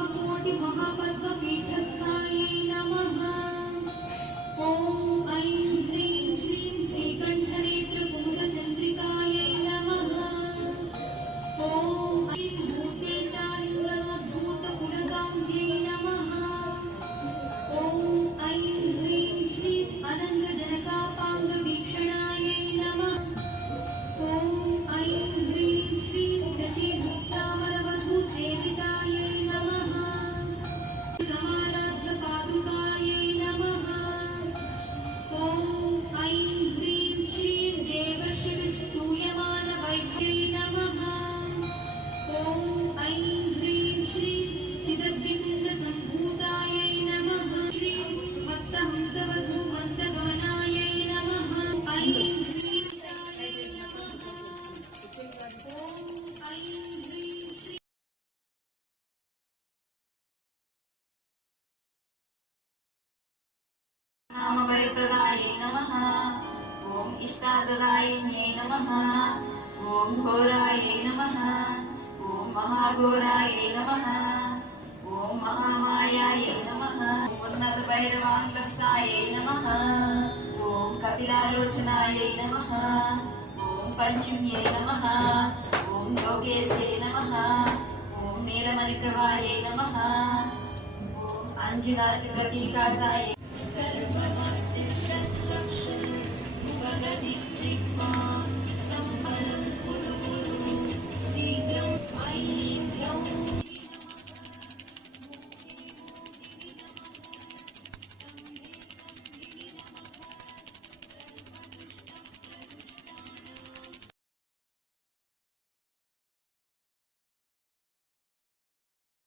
नवकोटि महापद्मपीठस्थायै नमः। ॐ ऐं ह्रीं श्रीं श्रीकण्ठनेत्रकुमुदचन्द्रिकायै नमः। ॐ ऐं भूतेशालिङ्गनोद्धूतपुरगाम्यै नमः। ॐ ऐं ह्रीं श्रीं अनन्तजनकापाङ्गवीक्षणायै नमः। ॐ ऐं ह्रीं श्रीं शशीभुक्तामरवधूसेवितायै नमः। समाराध्यपादुकायै नमः। ॐ ऐं ह्रीं श्रीं देवर्षिविस्तूयमानवैद्यै नमः। ॐ ऐं ह्रीं श्रीं चिदग्निकुण्डसम्भूतायै नमः। श्रीं मत्तहंसवधूमन्तगमनायै नमः। ऐं ह्रीं नामवैप्रदायै नमः। ॐ इष्टाददायिन्यै नमः। ॐ घोरायै नमः। ॐ महाघोरायै नमः। ॐ महामायायै नमः। उन्नतभैरवाङ्गस्तायै नमः। ॐ कपिलालोचनायै नमः। ॐ पञ्चम्यै नमः। ॐ योगेशे नमः। ॐ नीलमणिप्रभायै नमः। ॐ अञ्जनाप्रतीकासायै